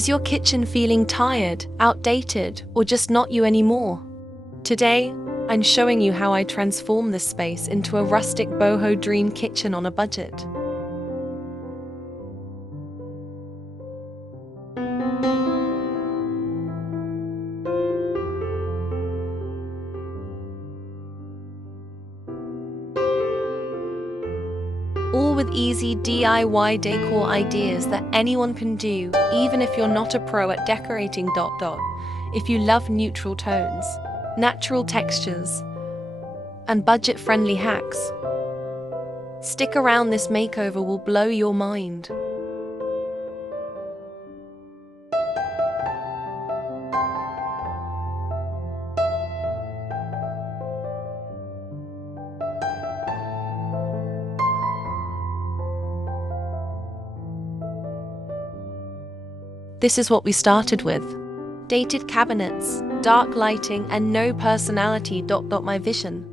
Is your kitchen feeling tired, outdated, or just not you anymore? Today, I'm showing you how I transform this space into a rustic boho dream kitchen on a budget. All with easy DIY decor ideas that anyone can do, even if you're not a pro at decorating. If you love neutral tones, natural textures, and budget-friendly hacks, stick around. This makeover will blow your mind. This is what we started with. Dated cabinets, dark lighting, and no personality. My vision.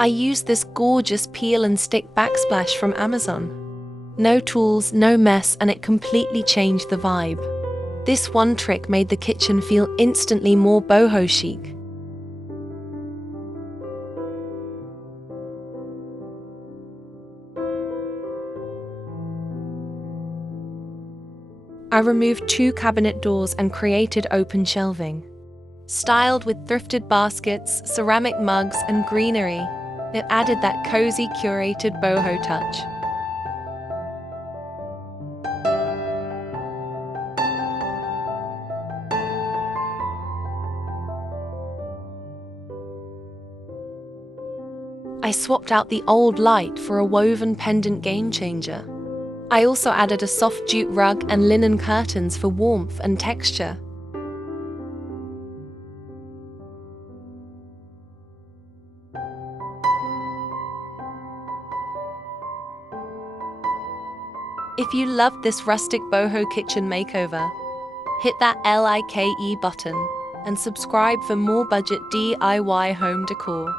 I used this gorgeous peel and stick backsplash from Amazon. No tools, no mess, and it completely changed the vibe. This one trick made the kitchen feel instantly more boho chic. I removed 2 cabinet doors and created open shelving. Styled with thrifted baskets, ceramic mugs, and greenery, it added that cozy, curated boho touch. I swapped out the old light for a woven pendant game changer. I also added a soft jute rug and linen curtains for warmth and texture. If you loved this rustic boho kitchen makeover, hit that like button and subscribe for more budget DIY home decor.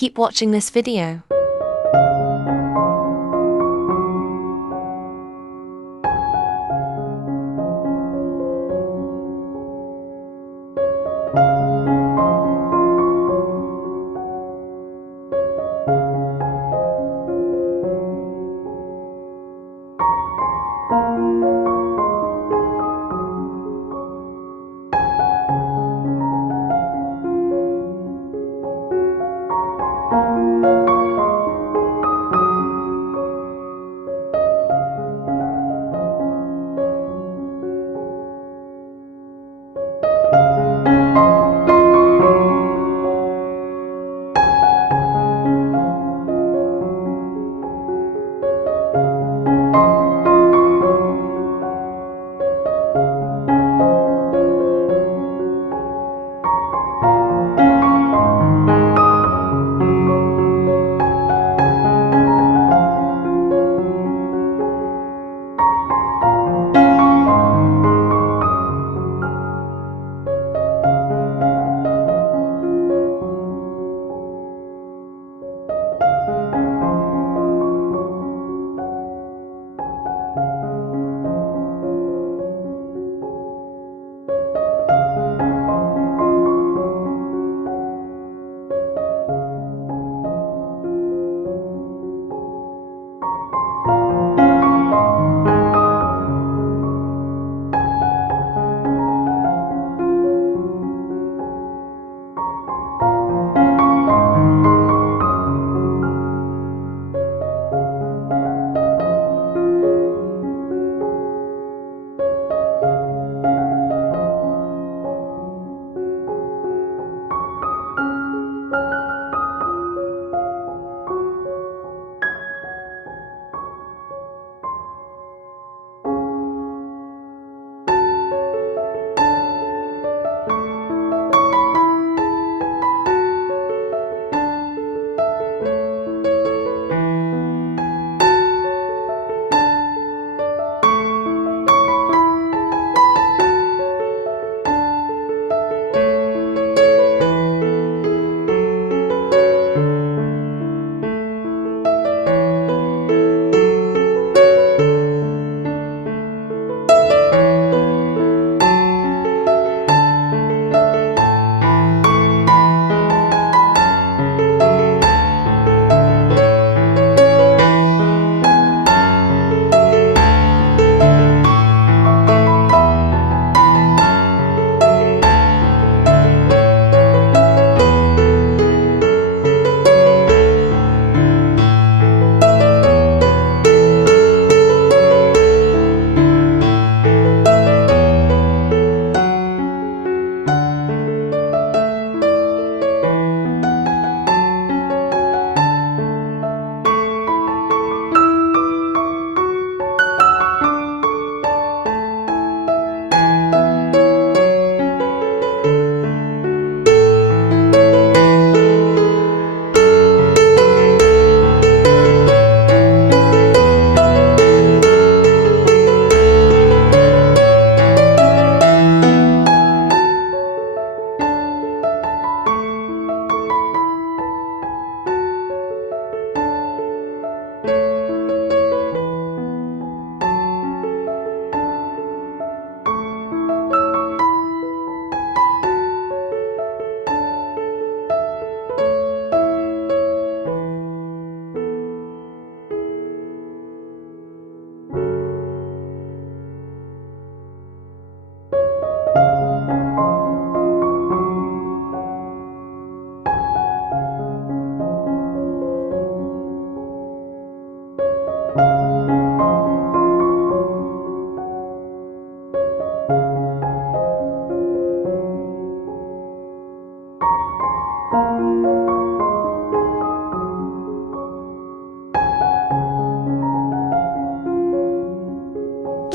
Keep watching this video.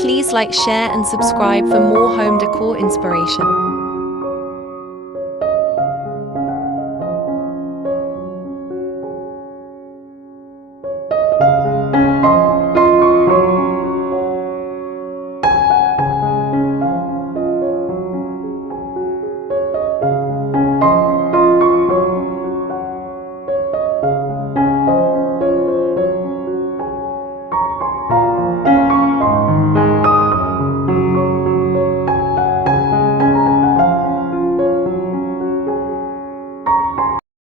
Please like, share and subscribe for more home decor inspiration.